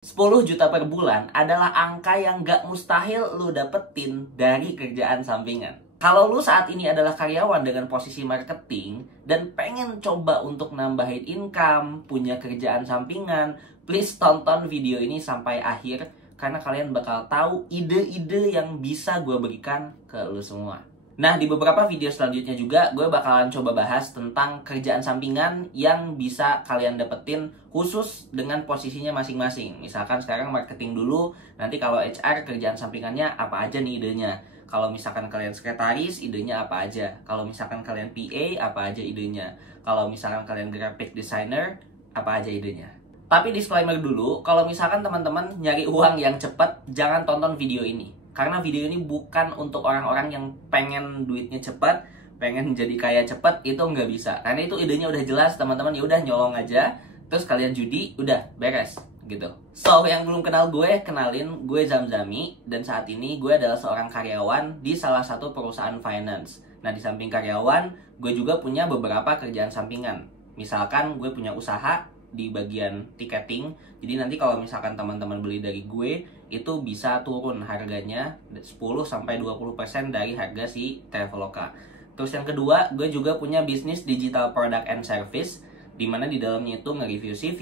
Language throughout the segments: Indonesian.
10 juta per bulan adalah angka yang gak mustahil lu dapetin dari kerjaan sampingan. Kalau lu saat ini adalah karyawan dengan posisi marketing dan pengen coba untuk nambahin income, punya kerjaan sampingan, please tonton video ini sampai akhir karena kalian bakal tahu ide-ide yang bisa gue berikan ke lu semua. Nah, di beberapa video selanjutnya juga gue bakalan coba bahas tentang kerjaan sampingan yang bisa kalian dapetin khusus dengan posisinya masing-masing. Misalkan sekarang marketing dulu, nanti kalau HR kerjaan sampingannya apa aja nih idenya. Kalau misalkan kalian sekretaris, idenya apa aja. Kalau misalkan kalian PA, apa aja idenya. Kalau misalkan kalian graphic designer, apa aja idenya. Tapi disclaimer dulu, kalau misalkan teman-teman nyari uang yang cepat, jangan tonton video ini. Karena video ini bukan untuk orang-orang yang pengen duitnya cepat, pengen jadi kaya cepat, itu nggak bisa. Karena itu idenya udah jelas, teman-teman ya udah nyolong aja, terus kalian judi, udah beres gitu. So, yang belum kenal gue, kenalin, gue Zamzami, dan saat ini gue adalah seorang karyawan di salah satu perusahaan finance. Nah, di samping karyawan, gue juga punya beberapa kerjaan sampingan. Misalkan gue punya usaha di bagian tiketing, jadi nanti kalau misalkan teman-teman beli dari gue, itu bisa turun harganya 10-20% dari harga si Traveloka. Terus yang kedua, gue juga punya bisnis digital product and service, dimana di dalamnya itu nge-review CV,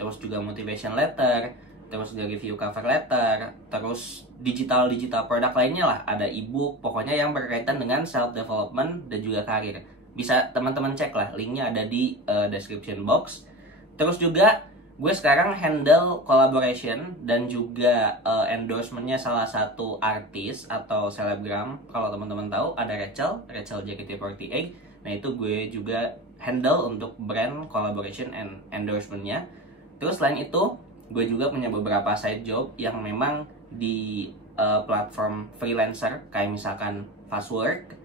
terus juga motivation letter, terus nge-review cover letter, terus digital produk lainnya lah, ada ebook, pokoknya yang berkaitan dengan self development dan juga karir. Bisa teman-teman cek lah, linknya ada di description box. Terus juga gue sekarang handle collaboration dan juga endorsementnya salah satu artis atau selebgram. Kalau teman-teman tahu ada Rachel JKT48. Nah itu gue juga handle untuk brand collaboration and endorsementnya. Terus selain itu gue juga punya beberapa side job yang memang di platform freelancer kayak misalkan Fastwork,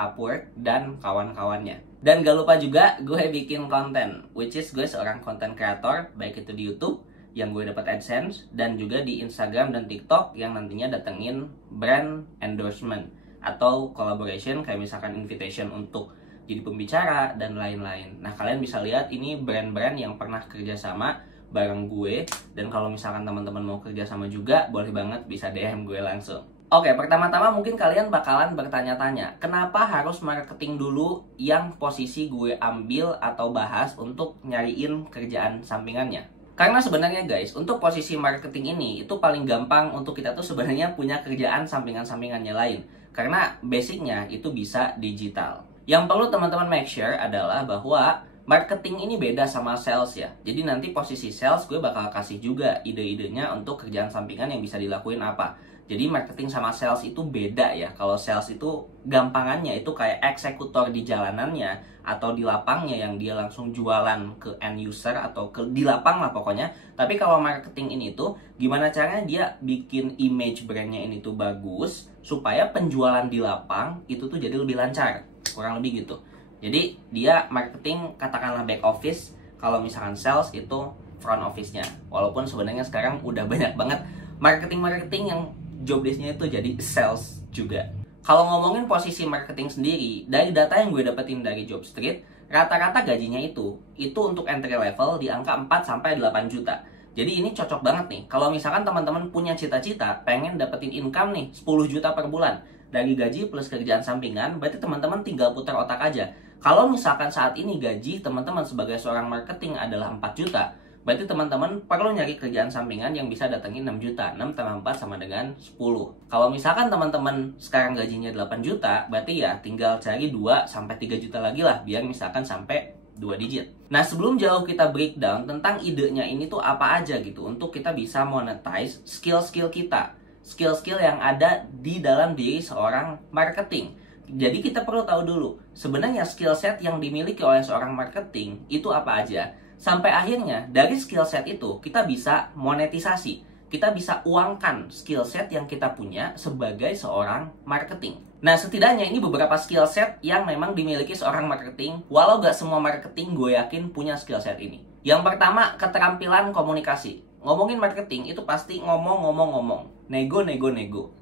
Upwork, dan kawan-kawannya. Dan gak lupa juga gue bikin konten, which is gue seorang content creator, baik itu di YouTube yang gue dapat AdSense, dan juga di Instagram dan TikTok yang nantinya datengin brand endorsement atau collaboration kayak misalkan invitation untuk jadi pembicara dan lain-lain. Nah, kalian bisa lihat ini brand-brand yang pernah kerjasama bareng gue, dan kalau misalkan teman-teman mau kerjasama juga, boleh banget bisa DM gue langsung. Oke, pertama-tama mungkin kalian bakalan bertanya-tanya, kenapa harus marketing dulu yang posisi gue ambil atau bahas untuk nyariin kerjaan sampingannya? Karena sebenarnya guys, untuk posisi marketing ini itu paling gampang untuk kita tuh sebenarnya punya kerjaan sampingan-sampingannya lain. Karena basicnya itu bisa digital. Yang perlu teman-teman make sure adalah bahwa marketing ini beda sama sales ya. Jadi nanti posisi sales gue bakal kasih juga ide-idenya untuk kerjaan sampingan yang bisa dilakuin apa. Jadi marketing sama sales itu beda ya. Kalau sales itu gampangannya itu kayak eksekutor di jalanannya atau di lapangnya yang dia langsung jualan ke end user atau di lapang lah pokoknya. Tapi kalau marketing ini tuh gimana caranya dia bikin image brandnya ini tuh bagus supaya penjualan di lapang itu tuh jadi lebih lancar. Kurang lebih gitu. Jadi dia marketing katakanlah back office, kalau misalkan sales itu front office-nya. Walaupun sebenarnya sekarang udah banyak banget marketing yang job desk-nya itu jadi sales juga. Kalau ngomongin posisi marketing sendiri, dari data yang gue dapetin dari Jobstreet, rata-rata gajinya itu untuk entry level di angka 4-8 juta. Jadi ini cocok banget nih. Kalau misalkan teman-teman punya cita-cita pengen dapetin income nih 10 juta per bulan dari gaji plus kerjaan sampingan, berarti teman-teman tinggal putar otak aja. Kalau misalkan saat ini gaji teman-teman sebagai seorang marketing adalah 4 juta, berarti teman-teman perlu nyari kerjaan sampingan yang bisa datengin 6 juta. 6 tambah 4 sama dengan 10. Kalau misalkan teman-teman sekarang gajinya 8 juta, berarti ya tinggal cari 2-3 juta lagi lah, biar misalkan sampai 2 digit. Nah, sebelum jauh kita breakdown tentang idenya ini tuh apa aja gitu, untuk kita bisa monetize skill-skill kita. Skill-skill yang ada di dalam diri seorang marketing. Jadi kita perlu tahu dulu, sebenarnya skill set yang dimiliki oleh seorang marketing itu apa aja. Sampai akhirnya dari skill set itu kita bisa monetisasi. Kita bisa uangkan skill set yang kita punya sebagai seorang marketing. Nah, setidaknya ini beberapa skill set yang memang dimiliki seorang marketing. Walau gak semua marketing gue yakin punya skill set ini. Yang pertama, keterampilan komunikasi. Ngomongin marketing itu pasti ngomong. Nego.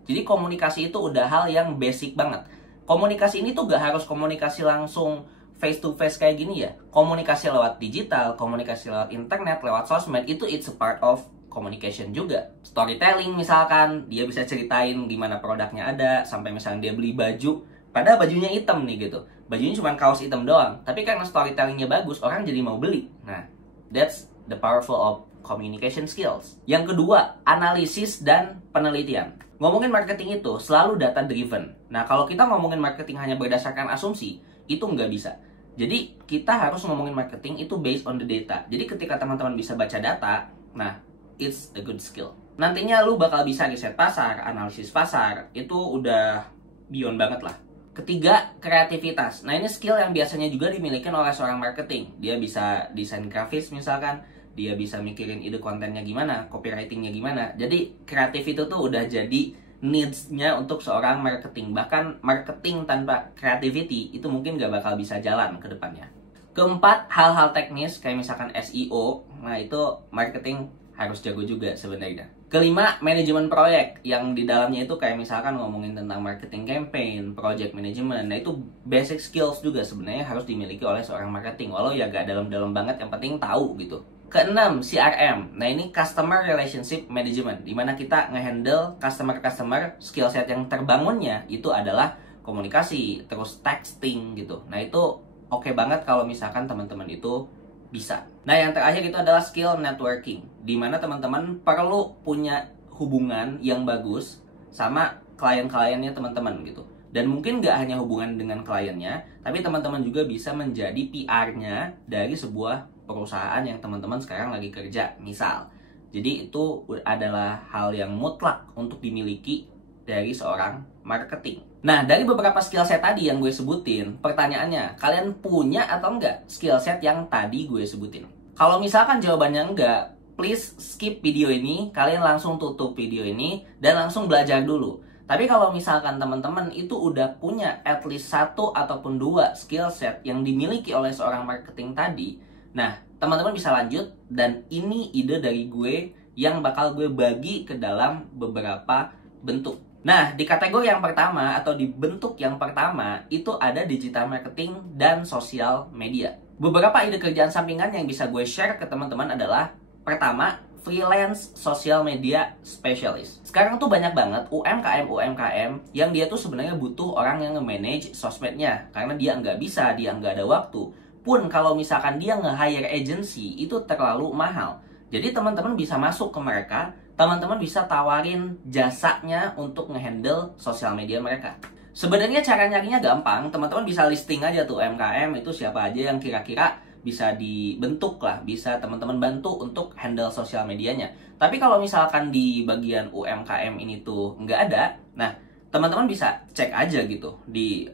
Jadi komunikasi itu udah hal yang basic banget. Komunikasi ini tuh gak harus komunikasi langsung face to face kayak gini ya. Komunikasi lewat digital, komunikasi lewat internet, lewat sosmed, itu it's a part of communication juga. Storytelling misalkan, dia bisa ceritain gimana produknya ada, sampai misalnya dia beli baju, padahal bajunya hitam nih gitu. Bajunya cuma kaos hitam doang, tapi karena storytellingnya bagus, orang jadi mau beli. Nah, that's the powerful of communication skills. Yang kedua, analisis dan penelitian. Ngomongin marketing itu selalu data driven. Nah, kalau kita ngomongin marketing hanya berdasarkan asumsi, itu nggak bisa. Jadi, kita harus ngomongin marketing itu based on the data. Jadi, ketika teman-teman bisa baca data, nah, it's a good skill. Nantinya lu bakal bisa riset pasar, analisis pasar, itu udah beyond banget lah. Ketiga, kreativitas. Nah, ini skill yang biasanya juga dimiliki oleh seorang marketing. Dia bisa desain grafis misalkan, dia bisa mikirin ide kontennya gimana, copywritingnya gimana. Jadi, kreatif itu tuh udah jadi needs-nya untuk seorang marketing. Bahkan marketing tanpa creativity itu mungkin gak bakal bisa jalan ke depannya. Keempat, hal-hal teknis kayak misalkan SEO. Nah, itu marketing harus jago juga sebenarnya. Kelima, manajemen proyek, yang di dalamnya itu kayak misalkan ngomongin tentang marketing campaign, project management. Nah, itu basic skills juga sebenarnya harus dimiliki oleh seorang marketing, walau ya gak dalam-dalam banget, yang penting tahu gitu. Keenam, CRM. Nah, ini Customer Relationship Management, dimana kita ngehandle customer-customer. Skill set yang terbangunnya itu adalah komunikasi, terus texting gitu. Nah, itu oke banget kalau misalkan teman-teman itu bisa. Nah, yang terakhir itu adalah skill networking, dimana teman-teman perlu punya hubungan yang bagus sama klien-kliennya teman-teman gitu. Dan mungkin nggak hanya hubungan dengan kliennya, tapi teman-teman juga bisa menjadi PR-nya dari sebuah perusahaan yang teman-teman sekarang lagi kerja, misal. Jadi itu adalah hal yang mutlak untuk dimiliki dari seorang marketing. Nah, dari beberapa skill set tadi yang gue sebutin, pertanyaannya, kalian punya atau enggak skill set yang tadi gue sebutin? Kalau misalkan jawabannya enggak, please skip video ini, kalian langsung tutup video ini, dan langsung belajar dulu. Tapi kalau misalkan teman-teman itu udah punya at least 1 ataupun 2 skill set yang dimiliki oleh seorang marketing tadi, nah, teman-teman bisa lanjut, dan ini ide dari gue yang bakal gue bagi ke dalam beberapa bentuk. Nah, di kategori yang pertama atau di bentuk yang pertama itu ada digital marketing dan sosial media. Beberapa ide kerjaan sampingan yang bisa gue share ke teman-teman adalah, pertama, freelance social media specialist. Sekarang tuh banyak banget UMKM yang dia tuh sebenarnya butuh orang yang nge-manage sosmednya, karena dia nggak bisa, dia nggak ada waktu. Pun kalau misalkan dia nge-hire agency, itu terlalu mahal. Jadi teman-teman bisa masuk ke mereka, teman-teman bisa tawarin jasanya untuk ngehandle sosial media mereka. Sebenarnya cara nyarinya gampang, teman-teman bisa listing aja tuh UMKM itu siapa aja yang kira-kira bisa dibentuk lah, bisa teman-teman bantu untuk handle sosial medianya. Tapi kalau misalkan di bagian UMKM ini tuh nggak ada, nah teman-teman bisa cek aja gitu di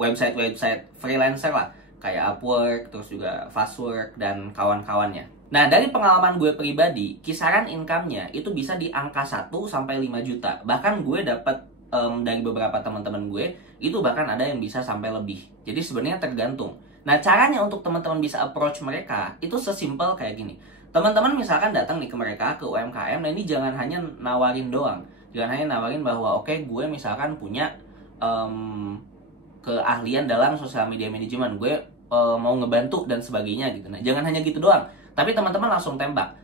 website-website freelancer lah, kayak Upwork, terus juga Fastwork, dan kawan-kawannya. Nah, dari pengalaman gue pribadi, kisaran income-nya itu bisa di angka 1 sampai 5 juta. Bahkan gue dapat dari beberapa teman-teman gue, itu bahkan ada yang bisa sampai lebih. Jadi sebenarnya tergantung. Nah, caranya untuk teman-teman bisa approach mereka, itu sesimpel kayak gini. Teman-teman misalkan datang nih ke mereka, ke UMKM, nah ini jangan hanya nawarin doang. Jangan hanya nawarin bahwa, oke, gue misalkan punya keahlian dalam sosial media manajemen, gue mau ngebantu dan sebagainya gitu. Nah, jangan hanya gitu doang. Tapi teman-teman langsung tembak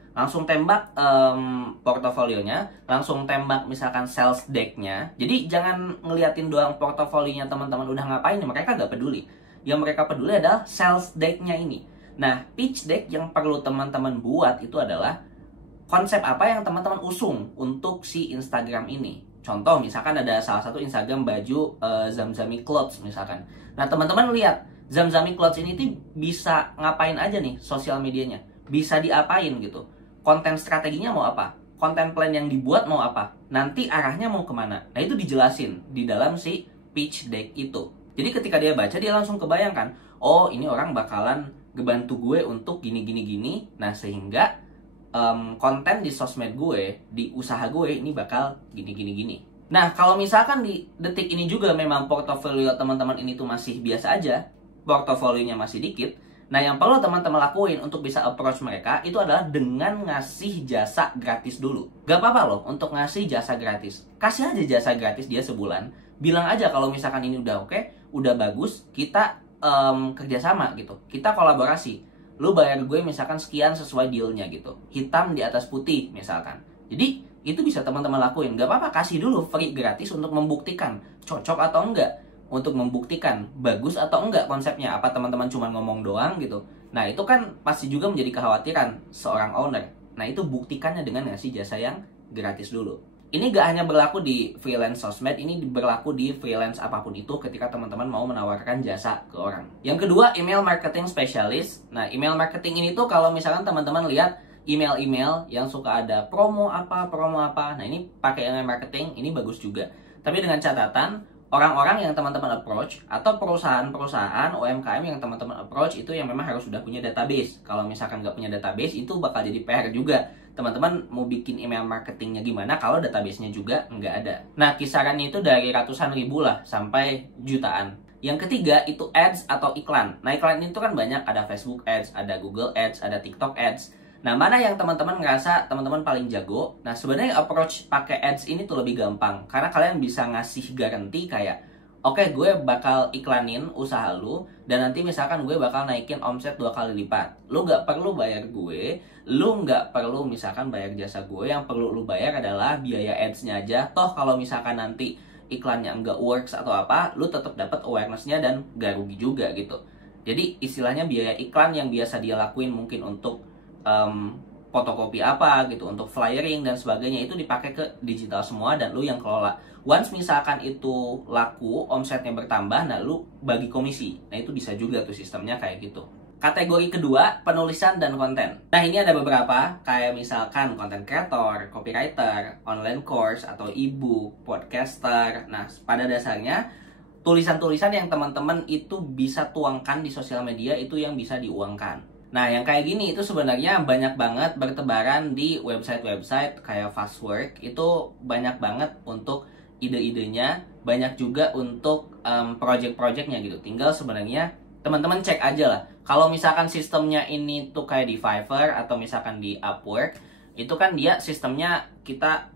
portofolionya, langsung tembak misalkan sales deck-nya. Jadi jangan ngeliatin doang portofolionya teman-teman udah ngapain, mereka gak peduli. Yang mereka peduli adalah sales deck-nya ini. Nah, pitch deck yang perlu teman-teman buat itu adalah konsep apa yang teman-teman usung untuk si Instagram ini. Contoh, misalkan ada salah satu Instagram baju Zamzami Clothes misalkan. Nah, teman-teman lihat Zamzami Clothes ini tuh bisa ngapain aja nih sosial medianya. Bisa diapain gitu. Konten strateginya mau apa? Konten plan yang dibuat mau apa? Nanti arahnya mau kemana? Nah, itu dijelasin di dalam si pitch deck itu. Jadi ketika dia baca, dia langsung kebayangkan, oh ini orang bakalan ngebantu gue untuk gini. Nah, sehingga konten di sosmed gue, di usaha gue ini bakal gini. Nah, kalau misalkan di detik ini juga memang portofolio teman-teman ini tuh masih biasa aja, portofolionya masih dikit, nah yang perlu teman-teman lakuin untuk bisa approach mereka itu adalah dengan ngasih jasa gratis dulu. Gak apa-apa loh untuk ngasih jasa gratis. Kasih aja jasa gratis dia sebulan. Bilang aja kalau misalkan ini udah oke, udah bagus, kita kerjasama gitu. Kita kolaborasi. lu bayar gue misalkan sekian sesuai dealnya gitu, hitam di atas putih misalkan. Jadi itu bisa teman-teman lakuin, gak apa-apa, kasih dulu free gratis untuk membuktikan cocok atau enggak, untuk membuktikan bagus atau enggak konsepnya, apa teman-teman cuma ngomong doang gitu. Nah itu kan pasti juga menjadi kekhawatiran seorang owner. Nah itu buktikannya dengan ngasih jasa yang gratis dulu. Ini gak hanya berlaku di freelance sosmed, ini berlaku di freelance apapun itu ketika teman-teman mau menawarkan jasa ke orang. Yang kedua, email marketing specialist. Nah, email marketing ini tuh kalau misalkan teman-teman lihat email-email yang suka ada promo apa. Nah, ini pakai email marketing, ini bagus juga. Tapi dengan catatan, orang-orang yang teman-teman approach atau perusahaan-perusahaan UMKM yang teman-teman approach itu yang memang harus sudah punya database. Kalau misalkan nggak punya database, itu bakal jadi PR juga. Teman-teman mau bikin email marketingnya gimana kalau database-nya juga nggak ada. Nah, kisarannya itu dari ratusan ribu lah sampai jutaan. Yang ketiga itu ads atau iklan. Nah, iklan itu kan banyak, ada Facebook ads, ada Google ads, ada TikTok ads. Nah, mana yang teman-teman ngerasa teman-teman paling jago? Nah, sebenarnya approach pakai ads ini tuh lebih gampang. Karena kalian bisa ngasih garansi kayak, oke, gue bakal iklanin usaha lu, dan nanti misalkan gue bakal naikin omset 2 kali lipat. Lu nggak perlu bayar gue, lu nggak perlu misalkan bayar jasa gue, yang perlu lu bayar adalah biaya ads-nya aja. Toh kalau misalkan nanti iklannya nggak works atau apa, lu tetap dapat awareness-nya dan gak rugi juga gitu. Jadi istilahnya biaya iklan yang biasa dia lakuin mungkin untuk fotokopi apa gitu, untuk flyering dan sebagainya, itu dipakai ke digital semua dan lu yang kelola. Once misalkan itu laku, omsetnya bertambah, nah lu bagi komisi. Nah itu bisa juga tuh sistemnya kayak gitu. Kategori kedua, penulisan dan konten. Nah ini ada beberapa, kayak misalkan content creator, copywriter, online course atau ebook, podcaster. Nah pada dasarnya tulisan-tulisan yang teman-teman itu bisa tuangkan di sosial media itu yang bisa diuangkan. Nah, yang kayak gini itu sebenarnya banyak banget bertebaran di website-website kayak Fastwork. Itu banyak banget untuk ide-idenya, banyak juga untuk project-projectnya gitu. Tinggal sebenarnya teman-teman cek aja lah. Kalau misalkan sistemnya ini tuh kayak di Fiverr atau misalkan di Upwork, itu kan dia sistemnya kita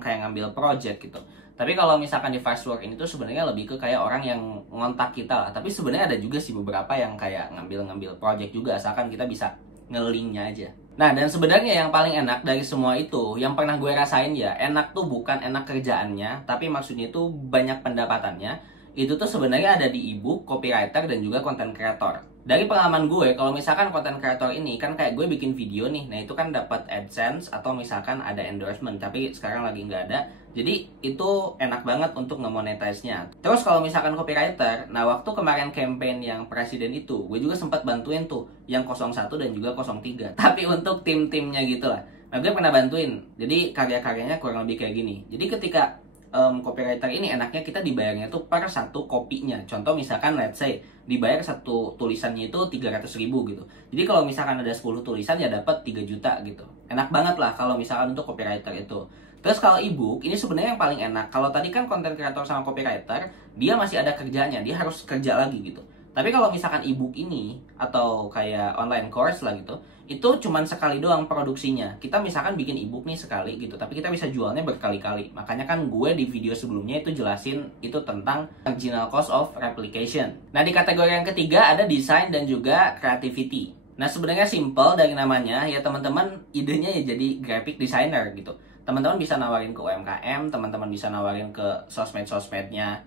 kayak ngambil project gitu. Tapi kalau misalkan di Fastwork ini tuh sebenarnya lebih ke kayak orang yang ngontak kita lah. Tapi sebenarnya ada juga sih beberapa yang kayak ngambil project juga, asalkan kita bisa nge-linknya aja. Nah, dan sebenarnya yang paling enak dari semua itu, yang pernah gue rasain ya, enak tuh bukan enak kerjaannya, tapi maksudnya itu banyak pendapatannya. Itu tuh sebenarnya ada di ebook, copywriter, dan juga content creator. Dari pengalaman gue, kalau misalkan content creator ini kan kayak gue bikin video nih, nah itu kan dapat AdSense atau misalkan ada endorsement, tapi sekarang lagi nggak ada. Jadi itu enak banget untuk nge-monetize-nya. Terus kalau misalkan copywriter, nah waktu kemarin campaign yang presiden itu, gue juga sempat bantuin tuh yang 01 dan juga 03. Tapi untuk tim-timnya gitu lah. Nah gue pernah bantuin, jadi karya-karyanya kurang lebih kayak gini. Jadi ketika copywriter ini enaknya kita dibayarnya tuh per satu kopinya. Contoh misalkan let's say dibayar satu tulisannya itu 300.000 gitu. Jadi kalau misalkan ada 10 tulisan ya dapat 3 juta gitu. Enak banget lah kalau misalkan untuk copywriter itu. Terus kalau ebook ini sebenarnya yang paling enak. Kalau tadi kan content creator sama copywriter, dia masih ada kerjanya, dia harus kerja lagi gitu. Tapi kalau misalkan ebook ini atau kayak online course lah gitu, itu cuman sekali doang produksinya. Kita misalkan bikin ebook nih sekali gitu, tapi kita bisa jualnya berkali-kali. Makanya kan gue di video sebelumnya itu jelasin itu tentang marginal cost of replication. Nah di kategori yang ketiga ada desain dan juga creativity. Nah sebenarnya simple dari namanya, ya teman-teman idenya ya jadi graphic designer gitu. Teman-teman bisa nawarin ke UMKM, teman-teman bisa nawarin ke sosmed-sosmednya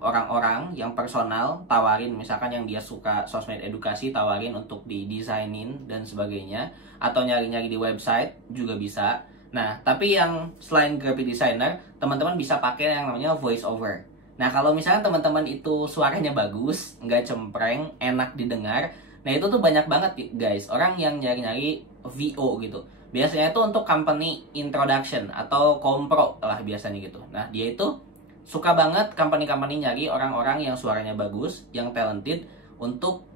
orang-orang yang personal, tawarin misalkan yang dia suka sosmed edukasi, tawarin untuk didesainin dan sebagainya, atau nyari-nyari di website juga bisa. Nah tapi yang selain graphic designer, teman-teman bisa pakai yang namanya voice over. Nah kalau misalnya teman-teman itu suaranya bagus, nggak cempreng, enak didengar, nah itu tuh banyak banget guys orang yang nyari-nyari VO gitu. Biasanya itu untuk company introduction atau kompro lah biasanya gitu. Nah dia itu suka banget company-company nyari orang-orang yang suaranya bagus, yang talented untuk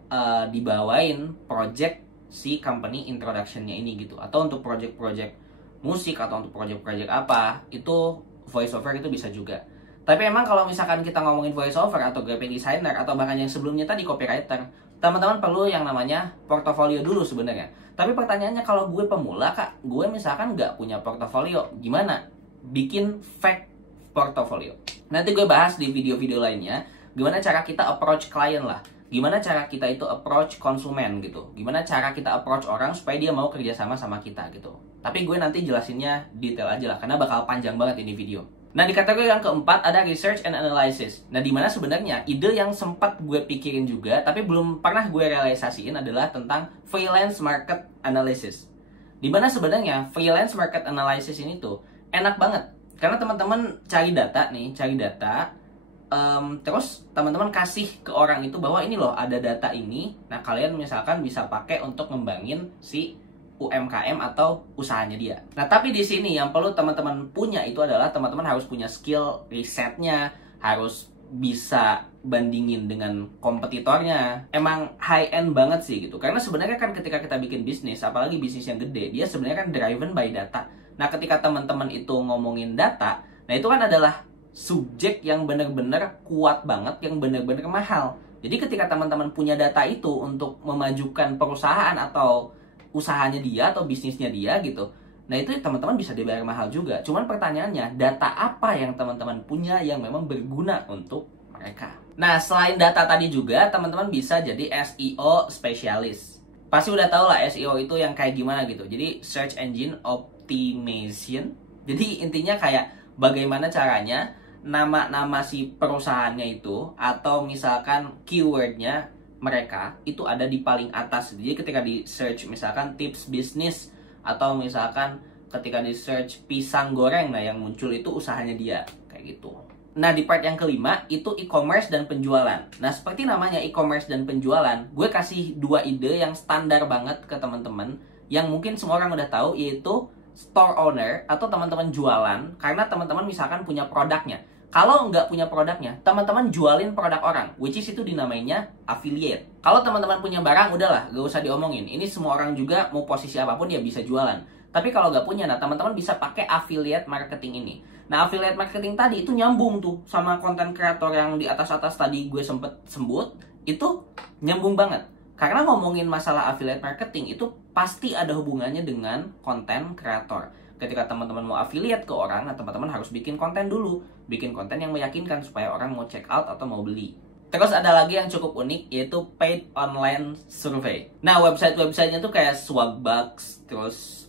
dibawain project si company introduction-nya ini gitu. Atau untuk project-project musik atau untuk project-project apa, itu voice over itu bisa juga. Tapi emang kalau misalkan kita ngomongin voice over atau graphic designer atau bahkan yang sebelumnya tadi copywriter, teman-teman perlu yang namanya portofolio dulu sebenarnya. Tapi pertanyaannya kalau gue pemula kak, gue misalkan nggak punya portofolio, gimana? Bikin fake portofolio. Nanti gue bahas di video-video lainnya, gimana cara kita approach klien lah. gimana cara kita itu approach konsumen gitu, gimana cara kita approach orang supaya dia mau kerjasama sama kita gitu. Tapi gue nanti jelasinnya detail aja lah, karena bakal panjang banget ini video. Nah, di kategori yang keempat ada research and analysis. Nah, dimana sebenarnya ide yang sempat gue pikirin juga, tapi belum pernah gue realisasiin adalah tentang freelance market analysis. Dimana sebenarnya freelance market analysis ini tuh enak banget. Karena teman-teman cari data, terus teman-teman kasih ke orang itu bahwa ini loh ada data ini. Nah, kalian misalkan bisa pakai untuk ngembangin si UMKM atau usahanya dia. Nah, tapi di sini yang perlu teman-teman punya itu adalah teman-teman harus punya skill risetnya, harus bisa bandingin dengan kompetitornya. Emang high end banget sih gitu. Karena sebenarnya kan ketika kita bikin bisnis, apalagi bisnis yang gede, dia sebenarnya kan driven by data. Nah, ketika teman-teman itu ngomongin data, nah itu kan adalah subjek yang benar-benar kuat banget, yang benar-benar mahal. Jadi ketika teman-teman punya data itu untuk memajukan perusahaan atau usahanya dia atau bisnisnya dia gitu, nah itu teman-teman bisa dibayar mahal juga. Cuman pertanyaannya, data apa yang teman-teman punya yang memang berguna untuk mereka? Nah, selain data tadi juga, teman-teman bisa jadi SEO spesialis. Pasti udah tau lah SEO itu yang kayak gimana gitu. Jadi search engine optimization. Jadi intinya kayak bagaimana caranya nama-nama si perusahaannya itu atau misalkan keywordnya mereka itu ada di paling atas. Jadi ketika di search misalkan tips bisnis atau misalkan ketika di search pisang goreng, nah yang muncul itu usahanya dia kayak gitu. Nah, di part yang kelima itu e-commerce dan penjualan. Nah, seperti namanya e-commerce dan penjualan, gue kasih dua ide yang standar banget ke teman-teman yang mungkin semua orang udah tahu, yaitu store owner atau teman-teman jualan. Karena teman-teman misalkan punya produknya. Kalau nggak punya produknya, teman-teman jualin produk orang, which is itu dinamainya affiliate. Kalau teman-teman punya barang, udahlah, gak usah diomongin. Ini semua orang juga mau posisi apapun dia bisa jualan. Tapi kalau nggak punya, nah teman-teman bisa pakai affiliate marketing ini. Nah, affiliate marketing tadi itu nyambung tuh sama konten kreator yang di atas-atas tadi gue sempet sebut, itu nyambung banget. Karena ngomongin masalah affiliate marketing itu pasti ada hubungannya dengan konten kreator. Ketika teman-teman mau affiliate ke orang, nah teman-teman harus bikin konten dulu. Bikin konten yang meyakinkan supaya orang mau check out atau mau beli. Terus ada lagi yang cukup unik, yaitu paid online survey. Nah, website-websitenya tuh kayak Swagbucks, terus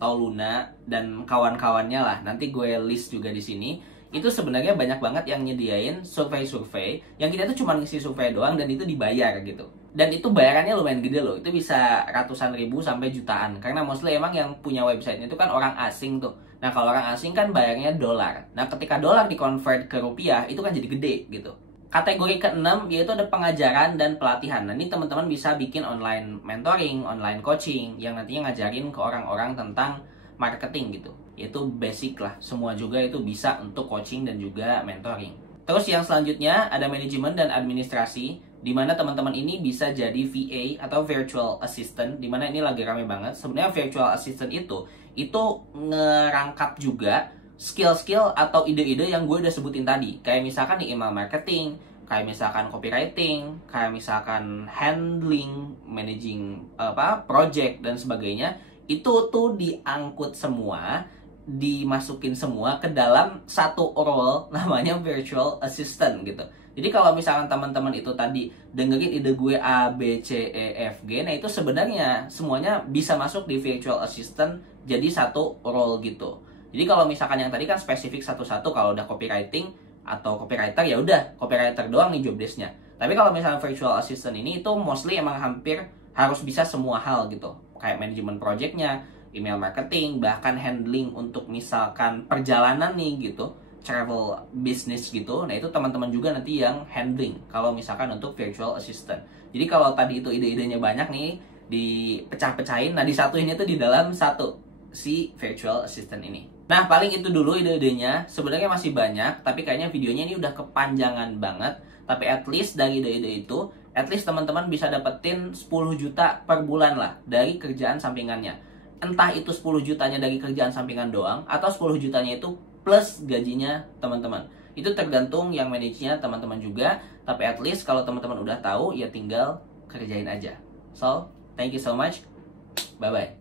Tauluna, dan kawan-kawannya lah. Nanti gue list juga di sini. Itu sebenarnya banyak banget yang nyediain survei-survei, yang kita tuh cuma ngisi survei doang dan itu dibayar gitu. Dan itu bayarannya lumayan gede loh, itu bisa ratusan ribu sampai jutaan. Karena mostly emang yang punya websitenya itu kan orang asing tuh. Nah, kalau orang asing kan bayarnya dolar. Nah, ketika dolar di-convert ke rupiah, itu kan jadi gede gitu. Kategori keenam yaitu ada pengajaran dan pelatihan. Nah, ini teman-teman bisa bikin online mentoring, online coaching, yang nantinya ngajarin ke orang-orang tentang marketing gitu. Yaitu basic lah, semua juga itu bisa untuk coaching dan juga mentoring. Terus yang selanjutnya ada manajemen dan administrasi, di mana teman-teman ini bisa jadi VA atau virtual assistant, di mana ini lagi rame banget. Sebenarnya virtual assistant itu ngerangkap juga skill-skill atau ide-ide yang gue udah sebutin tadi. Kayak misalkan di email marketing, kayak misalkan copywriting, kayak misalkan handling, managing project dan sebagainya. Itu tuh diangkut semua, dimasukin semua ke dalam satu role namanya virtual assistant gitu. Jadi kalau misalkan teman-teman itu tadi dengerin ide gue A, B, C, E, F, G, nah itu sebenarnya semuanya bisa masuk di virtual assistant jadi satu role gitu. Jadi kalau misalkan yang tadi kan spesifik satu-satu, kalau udah copywriting atau copywriter ya udah copywriter doang nih job desk-nya. Tapi kalau misalkan virtual assistant ini itu mostly emang hampir harus bisa semua hal gitu. Kayak manajemen project-nya, email marketing, bahkan handling untuk misalkan perjalanan nih gitu, travel business gitu. Nah, itu teman-teman juga nanti yang handling kalau misalkan untuk virtual assistant. Jadi kalau tadi itu ide-idenya banyak nih, dipecah-pecahin, nah disatuin itu di dalam satu si virtual assistant ini. Nah, paling itu dulu ide-idenya. Sebenarnya masih banyak, tapi kayaknya videonya ini udah kepanjangan banget. Tapi at least dari ide-ide itu, at least teman-teman bisa dapetin 10 juta per bulan lah dari kerjaan sampingannya. Entah itu 10 jutanya dari kerjaan sampingan doang, atau 10 jutanya itu plus gajinya teman-teman. Itu tergantung yang manage-nya teman-teman juga. Tapi at least kalau teman-teman udah tahu, ya tinggal kerjain aja. So, thank you so much. Bye-bye.